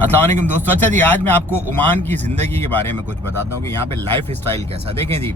अस्सलाम वालेकुम दोस्तों। अच्छा जी, आज मैं आपको ओमान की ज़िंदगी के बारे में कुछ बताता हूँ कि यहाँ पे लाइफ स्टाइल कैसा। देखें जी,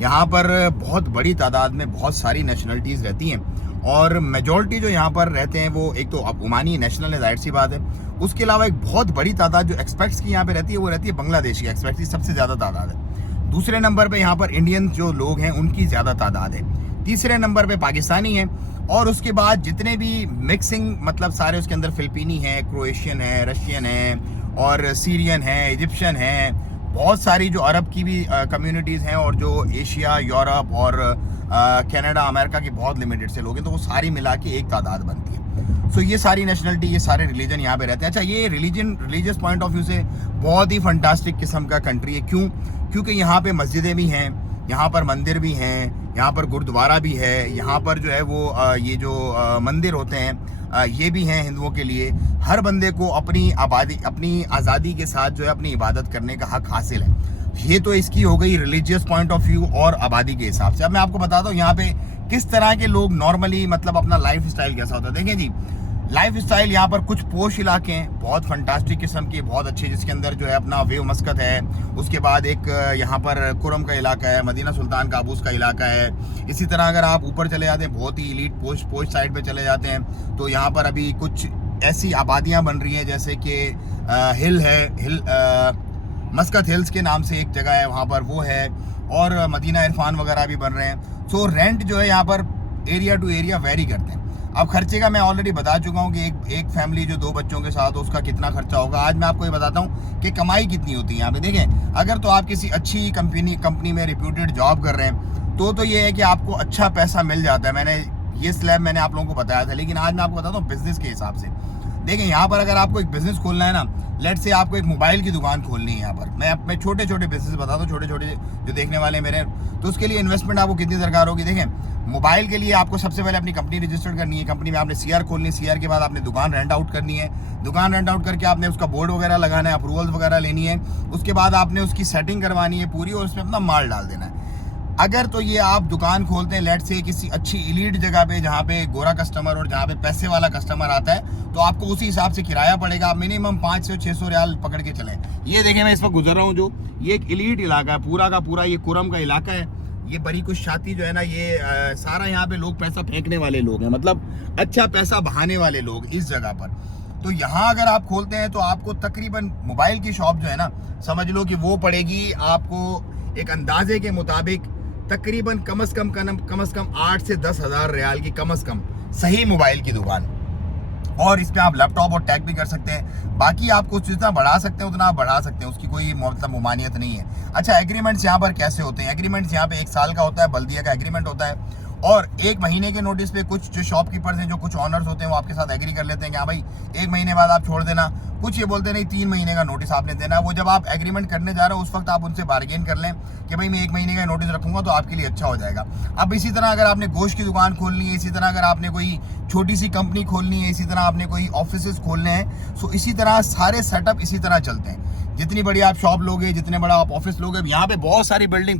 यहाँ पर बहुत बड़ी तादाद में बहुत सारी नेशनलिटीज़ रहती हैं और मेजॉरिटी जो यहाँ पर रहते हैं वो एक तो अब ओमानी नेशनल है, जाहिर सी बात है। उसके अलावा एक बहुत बड़ी तादाद जो एक्सपेक्ट्स की यहाँ पे रहती है वो रहती है बांग्लादेश की। एक्सपेक्ट्स की सबसे ज़्यादा तादाद है। दूसरे नंबर पर यहाँ पर इंडियन जो लोग हैं उनकी ज़्यादा तादाद है। तीसरे नंबर पे पाकिस्तानी है और उसके बाद जितने भी मिक्सिंग मतलब सारे उसके अंदर फिलिपीनी है, क्रोएशियन है, रशियन है और सीरियन है, इजिप्शियन है। बहुत सारी जो अरब की भी कम्युनिटीज़ हैं और जो एशिया, यूरोप और कनाडा, अमेरिका की बहुत लिमिटेड से लोग हैं, तो वो सारी मिला के एक तादाद बनती है। सो ये सारी नेशनलिटी, ये सारे रिलीजन यहाँ पे रहते हैं। अच्छा, ये रिलीजियस पॉइंट ऑफ व्यू से बहुत ही फंटास्टिक किस्म का कंट्री है। क्यों? क्योंकि यहाँ पे मस्जिदें भी हैं, यहाँ पर मंदिर भी हैं, यहाँ पर गुरुद्वारा भी है, यहाँ पर जो है वो ये जो मंदिर होते हैं ये भी हैं हिंदुओं के लिए। हर बंदे को अपनी आज़ादी के साथ जो है अपनी इबादत करने का हक हासिल है। ये तो इसकी हो गई रिलीजियस पॉइंट ऑफ व्यू और आबादी के हिसाब से। अब मैं आपको बताता हूँ यहाँ पे किस तरह के लोग नॉर्मली मतलब अपना लाइफ स्टाइल कैसा होता है। देखें जी, लाइफ स्टाइल यहाँ पर कुछ पोश इलाके हैं, बहुत फंटास्टिक किस्म के, बहुत अच्छे, जिसके अंदर जो है अपना वेव मस्कत है। उसके बाद एक यहाँ पर कुरम का इलाका है, मदीना सुल्तान काबूस का इलाका है। इसी तरह अगर आप ऊपर चले जाते हैं, बहुत ही एलीट पोश साइड पे चले जाते हैं, तो यहाँ पर अभी कुछ ऐसी आबादियाँ बन रही हैं जैसे कि मस्कत हिल्स के नाम से एक जगह है, वहाँ पर वो है, और मदीना इरफान वगैरह भी बन रहे हैं। सो रेंट जो है यहाँ पर एरिया टू एरिया वेरी करते हैं। अब खर्चे का मैं ऑलरेडी बता चुका हूँ कि एक फैमिली जो 2 बच्चों के साथ उसका कितना खर्चा होगा। आज मैं आपको ये बताता हूँ कि कमाई कितनी होती है यहाँ पे। देखें, अगर तो आप किसी अच्छी कंपनी में रिप्यूटेड जॉब कर रहे हैं तो ये है कि आपको अच्छा पैसा मिल जाता है। ये स्लैब मैंने आप लोगों को बताया था, लेकिन आज मैं आपको बताता हूँ बिजनेस के हिसाब से। देखें, यहाँ पर अगर आपको एक बिजनेस खोलना है ना, लेट से आपको एक मोबाइल की दुकान खोलनी है, यहाँ पर मैं छोटे छोटे बिजनेस बताता हूँ, छोटे छोटे जो देखने वाले मेरे, तो उसके लिए इन्वेस्टमेंट आपको कितनी दरकार होगी। देखें, मोबाइल के लिए आपको सबसे पहले अपनी कंपनी रजिस्टर करनी है। कंपनी में आपने सीआर खोलनी है। सीआर के बाद आपने दुकान रेंट आउट करनी है। दुकान रेंट आउट करके आपने उसका बोर्ड वगैरह लगाना है, अप्रूवल्स वगैरह लेनी है। उसके बाद आपने उसकी सेटिंग करवानी है पूरी और उसमें अपना माल डाल देना है। अगर तो ये आप दुकान खोलते हैं लेट से किसी अच्छी एलीट जगह पे जहाँ पे गोरा कस्टमर और जहाँ पे पैसे वाला कस्टमर आता है, तो आपको उसी हिसाब से किराया पड़ेगा। आप मिनिमम 500-600 रियाल पकड़ के चलें। ये देखें, मैं इस वक्त गुजर रहा हूँ, जो ये एक एलीट इलाका है, पूरा का पूरा ये कुरम का इलाका है। ये बड़ी कुछ शाती जो है ना, ये सारा यहाँ पे लोग पैसा फेंकने वाले लोग हैं, मतलब अच्छा पैसा बहाने वाले लोग इस जगह पर। तो यहाँ अगर आप खोलते हैं तो आपको तकरीबन मोबाइल की शॉप जो है ना, समझ लो कि वो पड़ेगी आपको एक अंदाजे के मुताबिक तकरीबन कम से कम 8 से 10 हज़ार रियाल की कम से कम सही मोबाइल की दुकान। और इस पे आप लैपटॉप और टैग भी कर सकते हैं। बाकी आपको जितना बढ़ा सकते हैं उतना आप बढ़ा सकते हैं, उसकी कोई मतलब मुमानियत नहीं है। अच्छा, एग्रीमेंट्स यहाँ पर कैसे होते हैं? एग्रीमेंट्स यहाँ पे 1 साल का होता है, बल्दिया का एग्रीमेंट होता है, और 1 महीने के नोटिस पे कुछ जो शॉपकीपर्स हैं, जो कुछ ऑनर्स होते हैं, वो आपके साथ एग्री कर लेते हैं कि हाँ भाई 1 महीने बाद आप छोड़ देना। कुछ ये बोलते नहीं 3 महीने का नोटिस आपने देना है। वो जब आप एग्रीमेंट करने जा रहे हो उस वक्त आप उनसे बार्गेन कर लें कि भाई मैं 1 महीने का नोटिस रखूंगा तो आपके लिए अच्छा हो जाएगा। अब इसी तरह अगर आपने गोश्त की दुकान खोलनी है, इसी तरह अगर आपने कोई छोटी सी कंपनी खोलनी है, इसी तरह आपने कोई ऑफिस खोलने हैं, सो इसी तरह सारे सेटअप इसी तरह चलते हैं। जितनी बड़ी आप शॉप लोगे, जितने बड़ा आप ऑफिस लोगे, यहाँ पे बहुत सारी बिल्डिंग